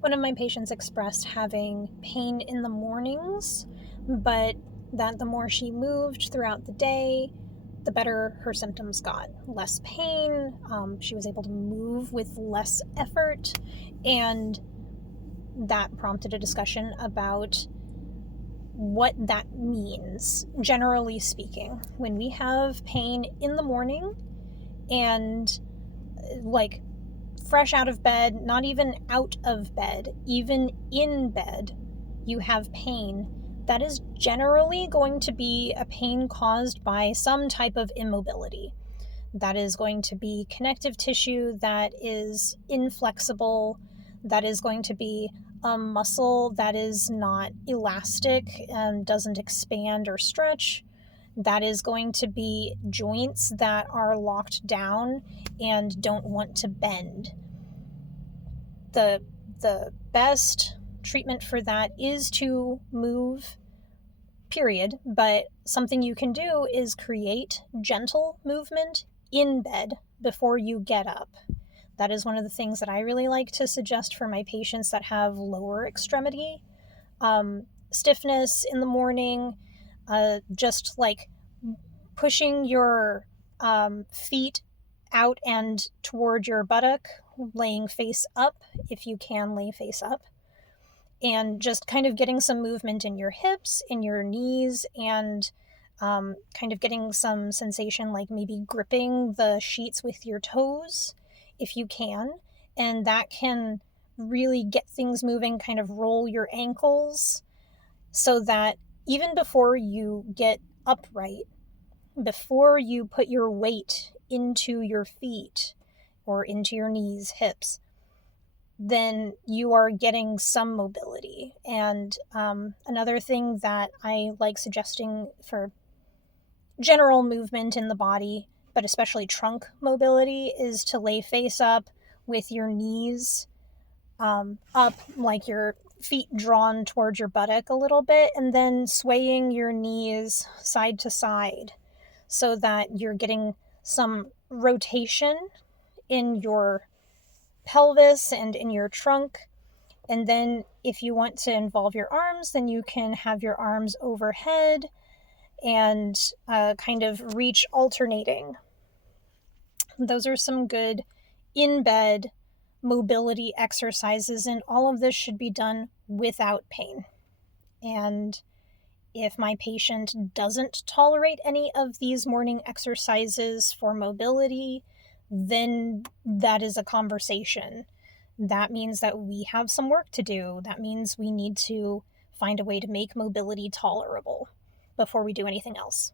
One of my patients expressed having pain in the mornings, but that the more she moved throughout the day, the better her symptoms got. Less pain, she was able to move with less effort, and that prompted a discussion about what that means, generally speaking. When we have pain in the morning and like fresh out of bed, not even out of bed, even in bed, you have pain, that is generally going to be a pain caused by some type of immobility. That is going to be connective tissue that is inflexible, that is going to be a muscle that is not elastic and doesn't expand or stretch. That is going to be joints that are locked down and don't want to bend. The best treatment for that is to move, period. But something you can do is create gentle movement in bed before you get up. That is one of the things that I really like to suggest for my patients that have lower extremity stiffness in the morning. Just like pushing your feet out and toward your buttock, laying face up if you can lay face up, and just kind of getting some movement in your hips, in your knees, and kind of getting some sensation like maybe gripping the sheets with your toes if you can. And that can really get things moving, kind of roll your ankles so that even before you get upright, before you put your weight into your feet or into your knees, hips, then you are getting some mobility. And another thing that I like suggesting for general movement in the body, but especially trunk mobility, is to lay face up with your knees up, like your feet drawn towards your buttock a little bit, and then swaying your knees side to side so that you're getting some rotation in your pelvis and in your trunk. And then if you want to involve your arms, then you can have your arms overhead and kind of reach alternating. Those are some good in bed mobility exercises, and all of this should be done without pain. And if my patient doesn't tolerate any of these morning exercises for mobility, then that is a conversation. That means that we have some work to do. That means we need to find a way to make mobility tolerable before we do anything else.